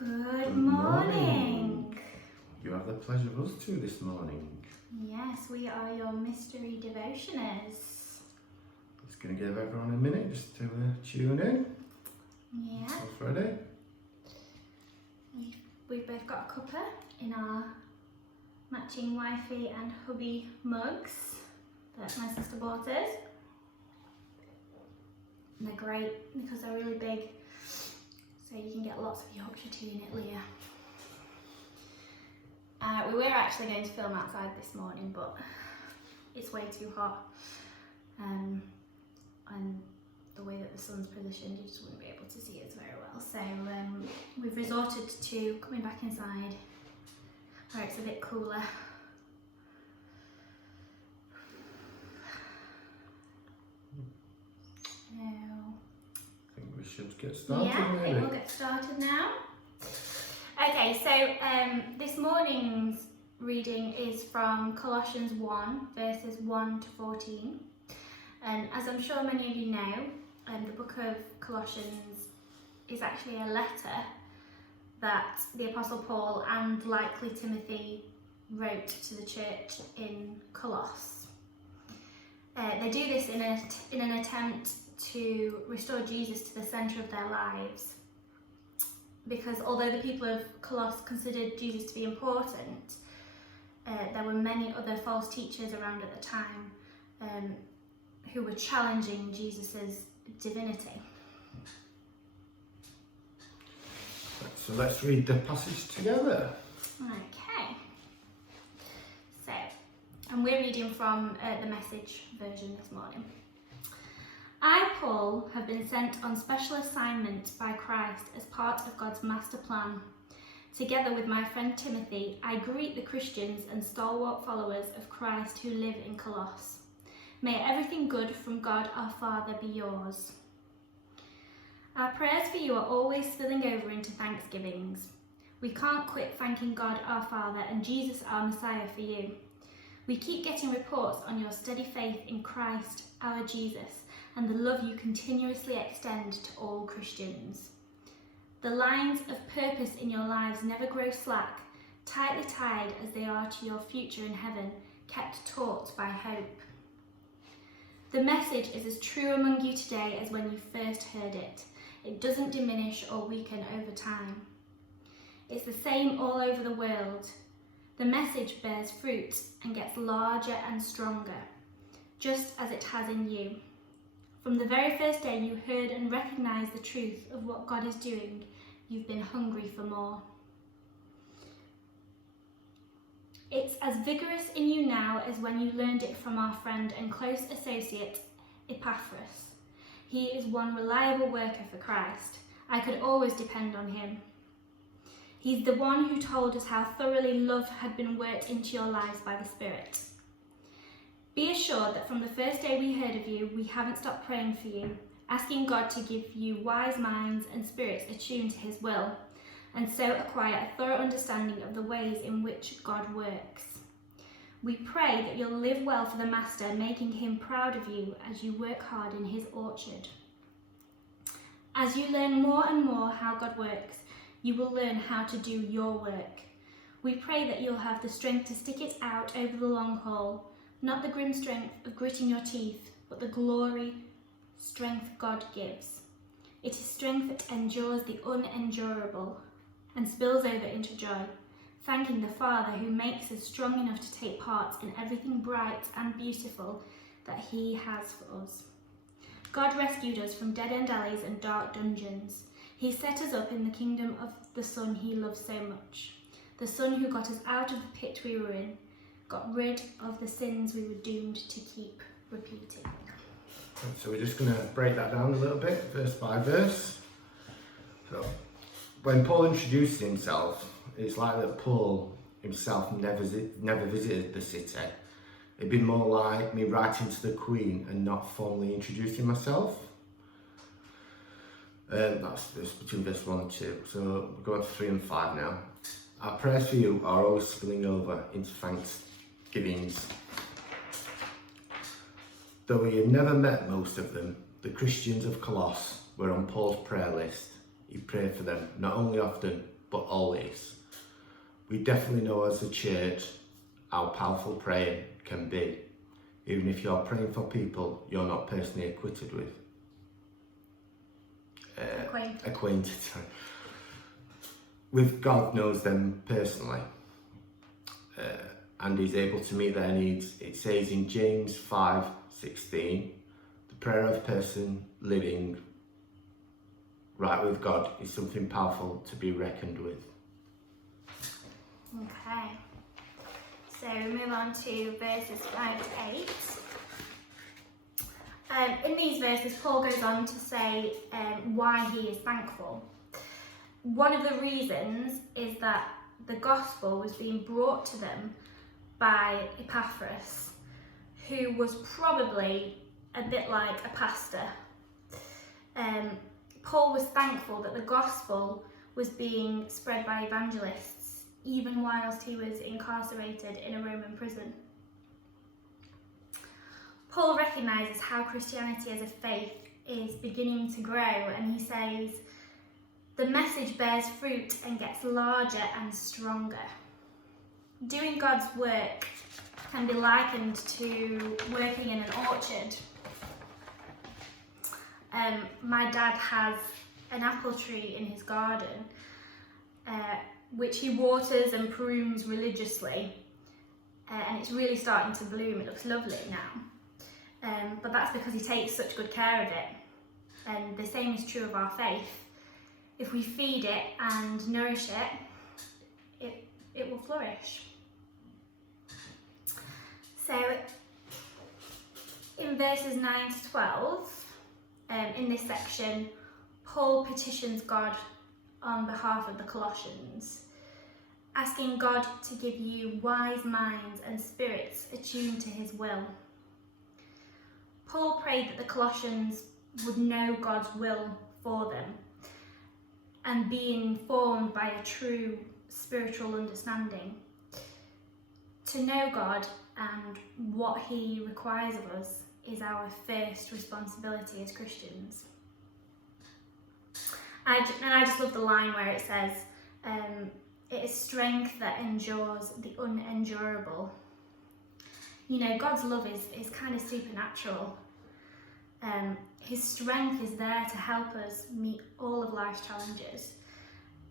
Good morning. You have the pleasure of us two this morning. Yes, we are your mystery devotioners. Just going to give everyone a minute just to tune in. Yeah. What's ready? We've both got a cuppa in our matching wifey and hubby mugs that my sister bought us. And they're great because they're really big, so you can get lots of Yorkshire tea in it, Leah. We were actually going to film outside this morning, but it's way too hot. And the way that the sun's positioned, you just wouldn't be able to see us very well. So we've resorted to coming back inside where it's a bit cooler. I think we should get started. Yeah, I think we'll get started now. Okay, so this morning's reading is from Colossians 1, verses 1 to 14. And as I'm sure many of you know, the book of Colossians is actually a letter that the Apostle Paul and likely Timothy wrote to the church in Colossus. They do this in an attempt to restore Jesus to the centre of their lives, because although the people of Colossus considered Jesus to be important, there were many other false teachers around at the time who were challenging Jesus' divinity. So let's read the passage together. Okay. So, and we're reading from the Message version this morning. I, Paul, have been sent on special assignment by Christ as part of God's master plan. Together with my friend Timothy, I greet the Christians and stalwart followers of Christ who live in Colossus. May everything good from God our Father be yours. Our prayers for you are always spilling over into thanksgivings. We can't quit thanking God our Father and Jesus our Messiah for you. We keep getting reports on your steady faith in Christ our Jesus and the love you continuously extend to all Christians. The lines of purpose in your lives never grow slack, tightly tied as they are to your future in heaven, kept taut by hope. The message is as true among you today as when you first heard it. It doesn't diminish or weaken over time. It's the same all over the world. The message bears fruit and gets larger and stronger, just as it has in you. From the very first day you heard and recognised the truth of what God is doing, you've been hungry for more. It's as vigorous in you now as when you learned it from our friend and close associate, Epaphras. He is one reliable worker for Christ. I could always depend on him. He's the one who told us how thoroughly love had been worked into your lives by the Spirit. Be assured that from the first day we heard of you, we haven't stopped praying for you, asking God to give you wise minds and spirits attuned to his will, and so acquire a thorough understanding of the ways in which God works. We pray that you'll live well for the Master, making him proud of you as you work hard in his orchard. As you learn more and more how God works, you will learn how to do your work. We pray that you'll have the strength to stick it out over the long haul, not the grim strength of gritting your teeth, but the glory, strength God gives. It is strength that endures the unendurable and spills over into joy, thanking the Father who makes us strong enough to take part in everything bright and beautiful that he has for us. God rescued us from dead-end alleys and dark dungeons. He set us up in the kingdom of the Son he loves so much, the Son who got us out of the pit we were in, got rid of the sins we were doomed to keep repeating. So we're just going to break that down a little bit, verse by verse. So, when Paul introduced himself, it's like that Paul himself never visited the city. It'd be more like me writing to the Queen and not formally introducing myself. That's between verse 1 and 2. So we're going to 3 and 5 now. Our prayers for you are always spilling over into thanksgivings. Though we had never met most of them, the Christians of Colossus were on Paul's prayer list. He prayed for them, not only often, but always. We definitely know as a church how powerful praying can be, even if you're praying for people you're not personally acquainted with. Acquainted. With God knows them personally, and is able to meet their needs. It says in James 5:16, the prayer of a person living right with God is something powerful to be reckoned with. Okay, so we move on to verses 5 to 8. In these verses, Paul goes on to say why he is thankful. One of the reasons is that the gospel was being brought to them by Epaphras, who was probably a bit like a pastor. Paul was thankful that the gospel was being spread by evangelists, even whilst he was incarcerated in a Roman prison. Paul recognises how Christianity as a faith is beginning to grow, and he says, the message bears fruit and gets larger and stronger. Doing God's work can be likened to working in an orchard. My dad has an apple tree in his garden, which he waters and prunes religiously, and it's really starting to bloom. It looks lovely now, but that's because he takes such good care of it. And the same is true of our faith. If we feed it and nourish it, it will flourish. So in verses 9 to 12, in this section, Paul petitions God on behalf of the Colossians, asking God to give you wise minds and spirits attuned to his will. Paul prayed that the Colossians would know God's will for them and be informed by a true spiritual understanding. To know God and what he requires of us is our first responsibility as Christians. I just love the line where it says, it is strength that endures the unendurable. You know, God's love is kind of supernatural. His strength is there to help us meet all of life's challenges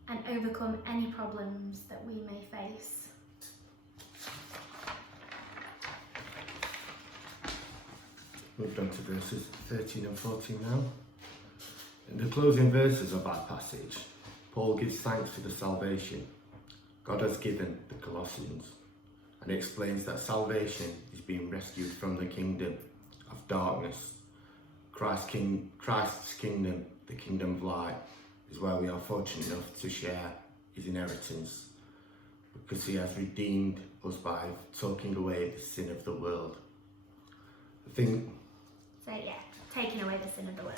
and overcome any problems that we may face. Moved on to verses 13 and 14 now. In the closing verses of our passage, Paul gives thanks for the salvation God has given the Colossians, and explains that salvation is being rescued from the kingdom of darkness. Christ's kingdom, the kingdom of light, is where we are fortunate enough to share his inheritance, because he has redeemed us by taking away the sin of the world. Taking away the sin of the world.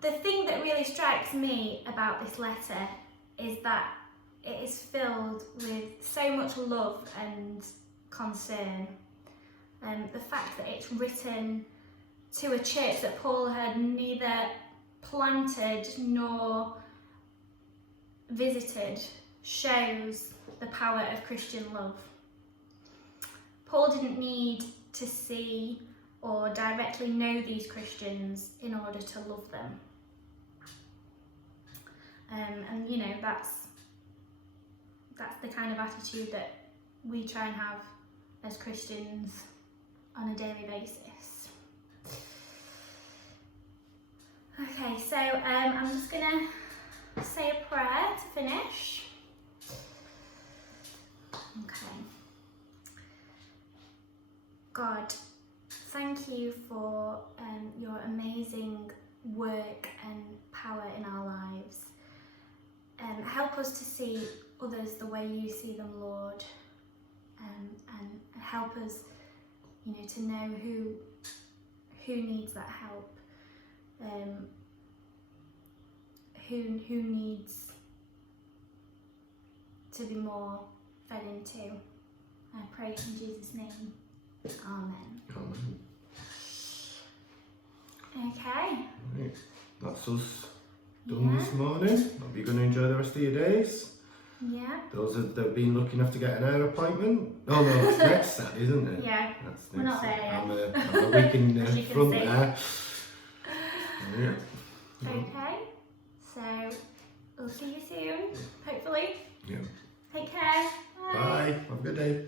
The thing that really strikes me about this letter is that it is filled with so much love and concern. The fact that it's written to a church that Paul had neither planted nor visited shows the power of Christian love. Paul didn't need to see or directly know these Christians in order to love them. And you know, that's the kind of attitude that we try and have as Christians on a daily basis. Okay, so I'm just gonna say a prayer to finish. Okay. God, thank you for your amazing work and power in our lives. Help us to see others the way you see them, Lord, and help us, to know who needs that help, who needs to be more fed into. I pray in Jesus' name. Amen. Amen. Okay. Right. that's us done Yeah. this morning. Hope you're going to enjoy the rest of your days. Yeah. Those that have been lucky enough to get an hair appointment. Oh no, it's next Saturday, isn't it? Yeah. That's We're not there yet. I'm a week in As you can front see. there. Yeah. Okay. So we'll see you soon, hopefully. Yeah. Take care. Bye. Have a good day.